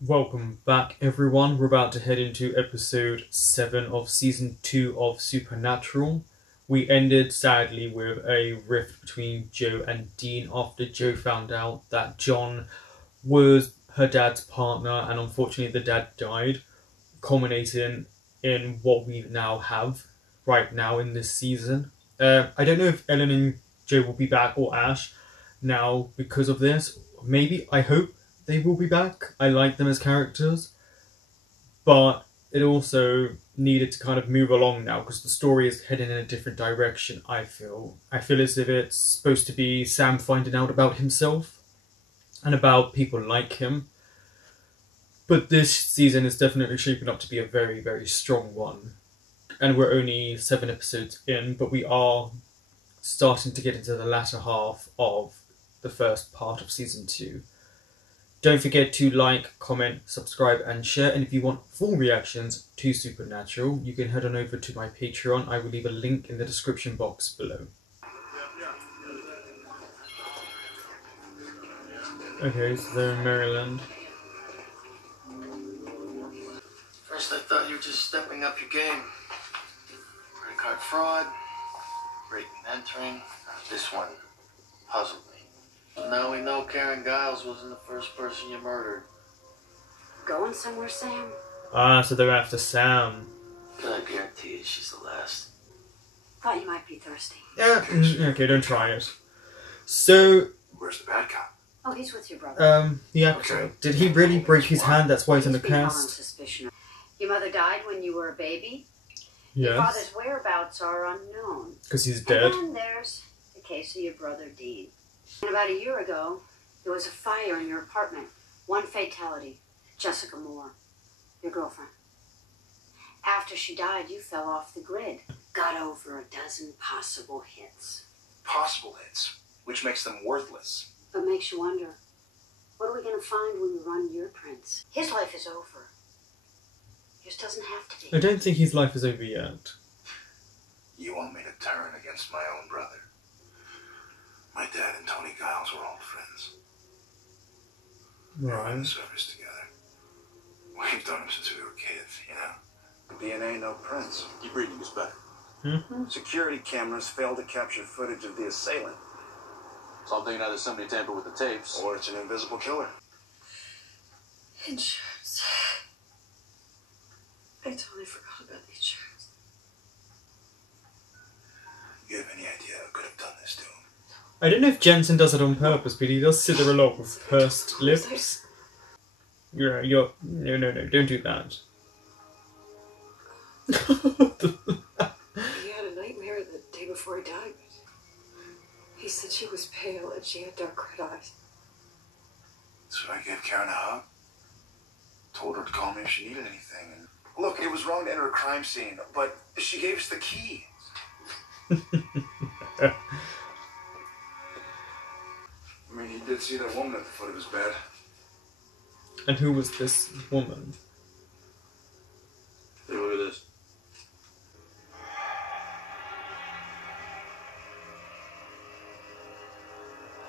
Welcome back, everyone. We're about to head into episode 7 of season 2 of Supernatural. We ended, sadly, with a rift between Jo and Dean after Jo found out that John was her dad's partner, and unfortunately, the dad died, culminating in what we now have right now in this season. I don't know if Ellen and Jo will be back or Ash now because of this. Maybe, I hope they will be back. I like them as characters, but it also needed to kind of move along now because the story is heading in a different direction. I feel as if it's supposed to be Sam finding out about himself and about people like him, but this season is definitely shaping up to be a very, very strong one. And we're only 7 episodes in, but we are starting to get into the latter half of the first part of season 2. Don't forget to like, comment, subscribe, and share. And if you want full reactions to Supernatural, you can head on over to my Patreon. I will leave a link in the description box below. Okay, so they're in Maryland. First I thought you were just stepping up your game. Credit card fraud, breaking and entering. This one puzzled me. Now we know Karen Giles wasn't the first person you murdered. Going somewhere, Sam? Ah, so they're after Sam. But I guarantee you she's the last. Thought you might be thirsty. Yeah, okay, don't try it. So, Where's the bad cop? Oh, he's with your brother. the actor. Did he really break his hand? That's why he's in the He's been on cast? suspicion. Your mother died when you were a baby. Your Yes. father's whereabouts are unknown. Because he's dead. And then there's the case of your brother, Dean. And about a year ago, there was a fire in your apartment. One fatality. Jessica Moore, your girlfriend. After she died, you fell off the grid. Got over a dozen possible hits. Possible hits, which makes them worthless. But makes you wonder, what are we going to find when we run your prints? His life is over. Yours doesn't have to be. I don't think his life is over yet. You want me to turn against my own brother? My dad and Tony Giles were old friends. We were in the Right. service together. We've done them since we were kids, you know? DNA, no prints. Keep reading this back. Security cameras failed to capture footage of the assailant. So I'm thinking either somebody tampered with the tapes. Or it's an invisible killer. Insurance. I totally forgot about the insurance. You have any idea who could have done this to him? I don't know if Jensen does it on purpose, but he does sit there a lot with pursed lips. No, don't do that. He had a nightmare the day before he died. He said she was pale and she had dark red eyes. So I gave Karen a hug. Told her to call me if she needed anything. And look, it was wrong to enter a crime scene, but she gave us the key. I mean, he did see that woman at the foot of his bed. And who was this woman? Hey, look at this.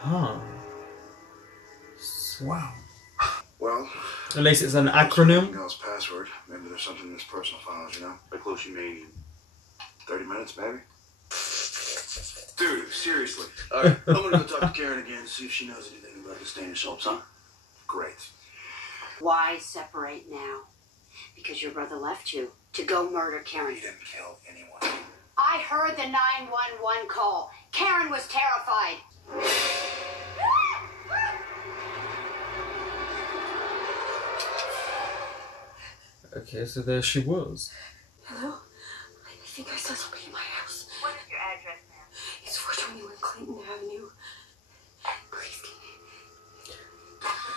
Huh. Wow. Well, At least it's an acronym. Girl's password. Maybe there's something in his personal files, you know? How close you mean? 30 minutes, maybe? Dude, seriously. Alright, I'm gonna go talk to Karen again, see if she knows anything about the Danish soaps, huh? Great. Why separate now? Because your brother left you to go murder Karen. He didn't kill anyone. I heard the 911 call. Karen was terrified. Okay, so there she was. Hello? I think I saw somebody in my house. What is your address, ma'am? It's 421 Clayton Avenue. Please, can you...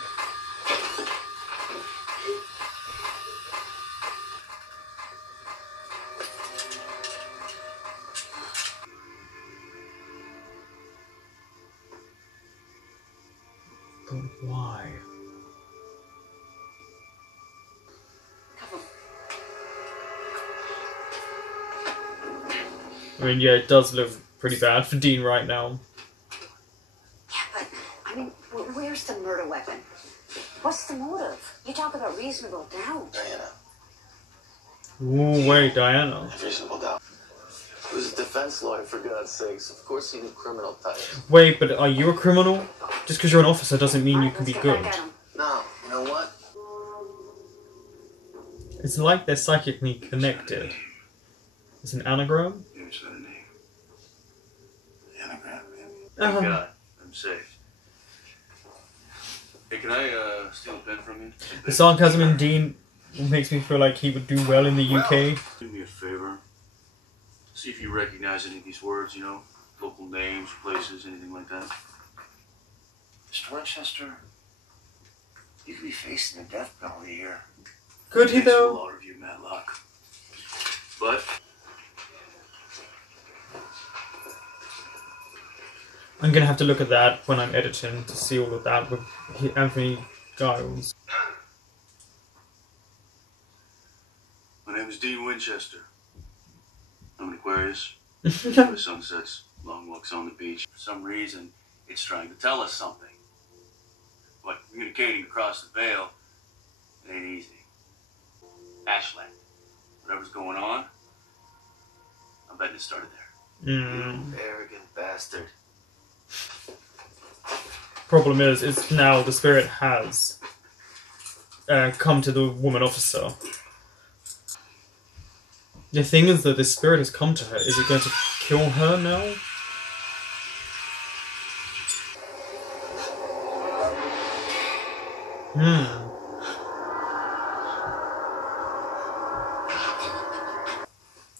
But why? I mean, yeah, it does look pretty bad for Dean right now. Yeah, but, I mean, where's the murder weapon? What's the motive? motive. You talk about reasonable doubt. Diana, Ooh, wait, Diana. reasonable doubt. He was a defense lawyer, for God's sakes. Of course he knew criminal types. Wait, but are you a criminal? Just because you're an officer doesn't mean you can be Let's good. get back at 'em. No, you know what? It's like they're psychically connected. It's an anagram? Yeah, it's not a name. Anagram, man. Thank Uh-huh. God, I'm safe. Hey, can I steal a pen from you? The sarcasm in Dean makes me feel like he would do well in the UK. Do me a favor. See if you recognize any of these words, you know? Local names, places, anything like that. Mr. Winchester, you could be facing the death penalty here. Could he Thanks for the though? law review, Matlock. But I'm gonna have to look at that when I'm editing to see all of that with Anthony Giles. my name is Dean Winchester. I'm an Aquarius. Enjoy sunsets, long walks on the beach. For some reason, it's trying to tell us something. But communicating across the veil, it ain't easy. Ashland. Whatever's going on, I'm betting it started there. Arrogant bastard. Problem is now the spirit has come to the woman officer. The thing is that the spirit has come to her. Is it going to kill her now?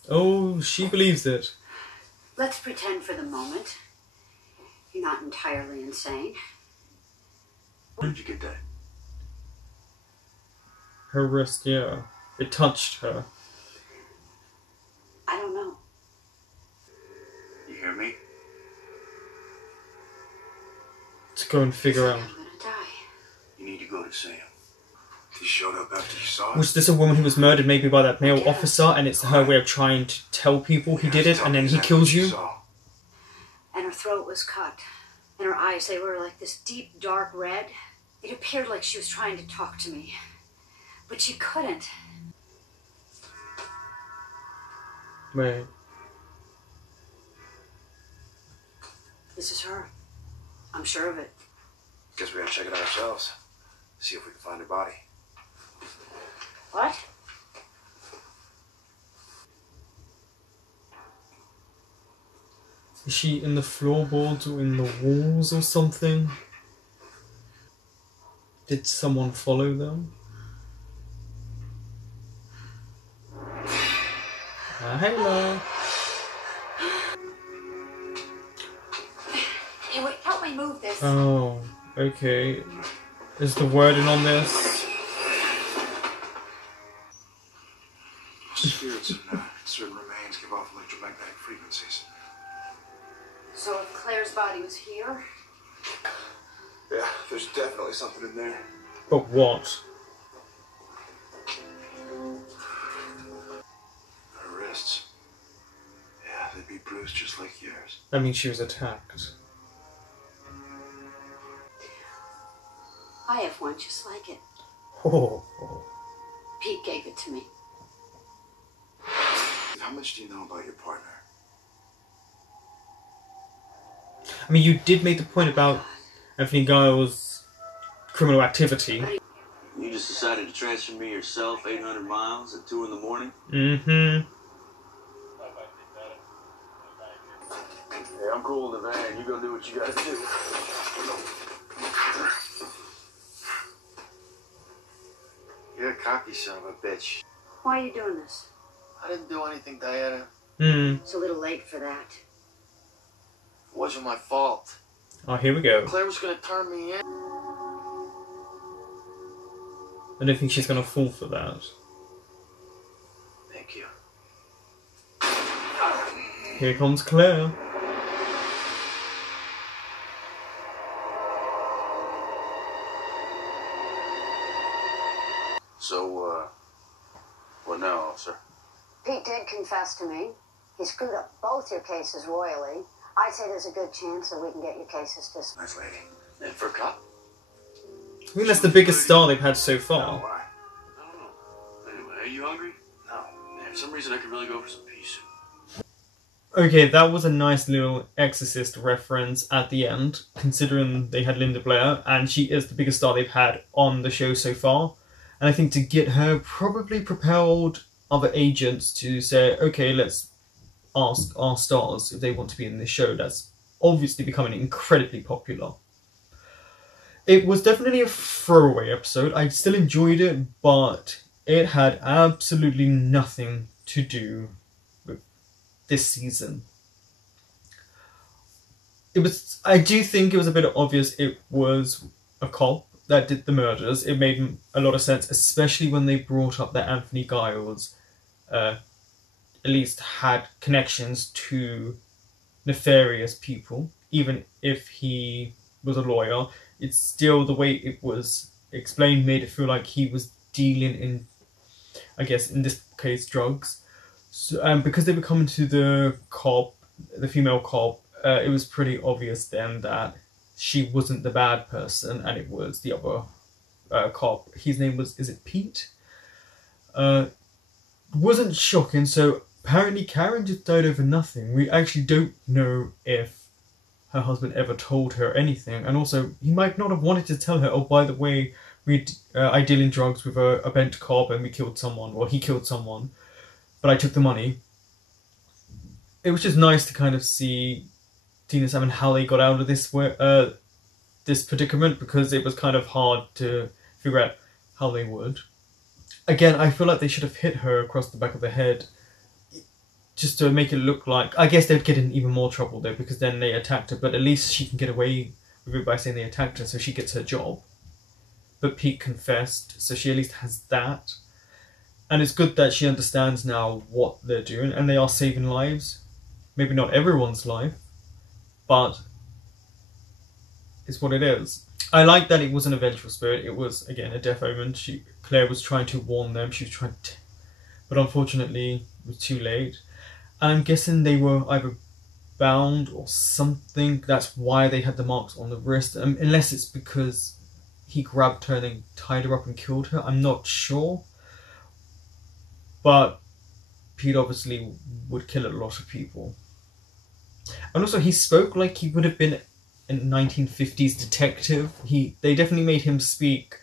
Oh, she believes it. Let's pretend for the moment you're not entirely insane. Where did you get that? Her wrist, yeah. It touched her. I don't know. You hear me? Let's go and figure out. I'm gonna die. You need to go to Sam. He showed up after you saw Was this a woman who was murdered maybe by that male officer and it's her way of trying to tell people he did it and then he kills you? And her throat was cut. And her eyes, they were like this deep, dark red. It appeared like she was trying to talk to me. But she couldn't. Wait. This is her. I'm sure of it. Guess we gotta check it out ourselves. See if we can find her body. What? Is she in the floorboards or in the walls or something? Did someone follow them? Hello. Hey, wait, help me move this. Oh, okay. Is the wording on this? Spirits and certain remains give off electromagnetic frequencies. So if Claire's body was here, Yeah, there's definitely something in there. But what? Her wrists. Yeah, they'd be bruised just like yours. That means she was attacked. I have one just like it. Oh. Pete gave it to me. How much do you know about your partner? I mean, you did make the point about Anthony Giles' criminal activity. You just decided to transfer me yourself 800 miles at 2 in the morning? Mm-hmm. Hey, I'm cool in the van. You go do what you gotta do. You're a cocky son of a bitch. Why are you doing this? I didn't do anything, Diana. It's a little late for that. It wasn't my fault. Oh, here we go. Claire was gonna turn me in. I don't think she's gonna fall for that. Thank you. Here comes Claire. So, what now, officer? Pete did confess to me. He screwed up both your cases royally. I'd say there's a good chance that we can get your cases dismissed. Nice lady. And for a cop? I think that's the biggest star they've had so No, far. why? I don't know. Anyway, are you hungry? No. Man, for some reason I could really go for some pea soup. Okay, that was a nice little Exorcist reference at the end, considering they had Linda Blair, and she is the biggest star they've had on the show so far. And I think to get her probably propelled other agents to say, okay, let's ask our stars if they want to be in this show. That's obviously becoming incredibly popular. It was definitely a throwaway episode. I still enjoyed it, but it had absolutely nothing to do with this season. I do think it was a bit obvious it was a cop that did the murders. It made a lot of sense, especially when they brought up that Anthony Giles at least had connections to nefarious people. Even if he was a lawyer, it's still the way it was explained made it feel like he was dealing in, I guess in this case, drugs. So, because they were coming to the female cop, it was pretty obvious then that she wasn't the bad person and it was the other cop. His name was, is it Pete? Wasn't shocking. So apparently Karen just died over nothing. We actually don't know if her husband ever told her anything, and also he might not have wanted to tell her, oh, by the way, I deal in drugs with a bent cop and we killed someone, or he killed someone, but I took the money. It was just nice to kind of see Tina Sam and how they got out of this predicament, because it was kind of hard to figure out how they would. Again, I feel like they should have hit her across the back of the head just to make it look like... I guess they'd get in even more trouble though, because then they attacked her, but at least she can get away with it by saying they attacked her, so she gets her job. But Pete confessed, so she at least has that. And it's good that she understands now what they're doing, and they are saving lives. Maybe not everyone's life, but it's what it is. I like that it was an vengeful spirit. It was, again, a death omen. Claire was trying to warn them. She was trying to... But unfortunately, it was too late. And I'm guessing they were either bound or something. That's why they had the marks on the wrist. Unless it's because he grabbed her and then tied her up and killed her. I'm not sure. But Pete obviously would kill a lot of people. And also he spoke like he would have been a 1950s detective. They definitely made him speak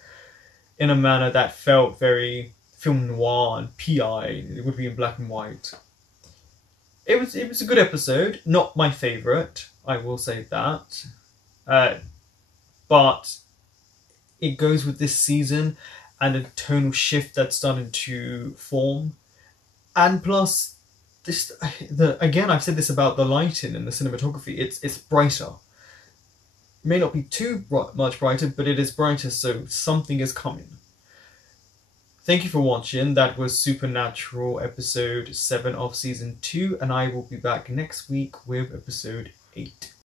in a manner that felt very film noir and PI. It would be in black and white. It was a good episode. Not my favourite, I will say that. But it goes with this season and a tonal shift that's starting to form. And plus, again, I've said this about the lighting and the cinematography. It's brighter. It may not be too much brighter, but it is brighter, so something is coming. Thank you for watching. That was Supernatural episode 7 of season 2, and I will be back next week with episode 8.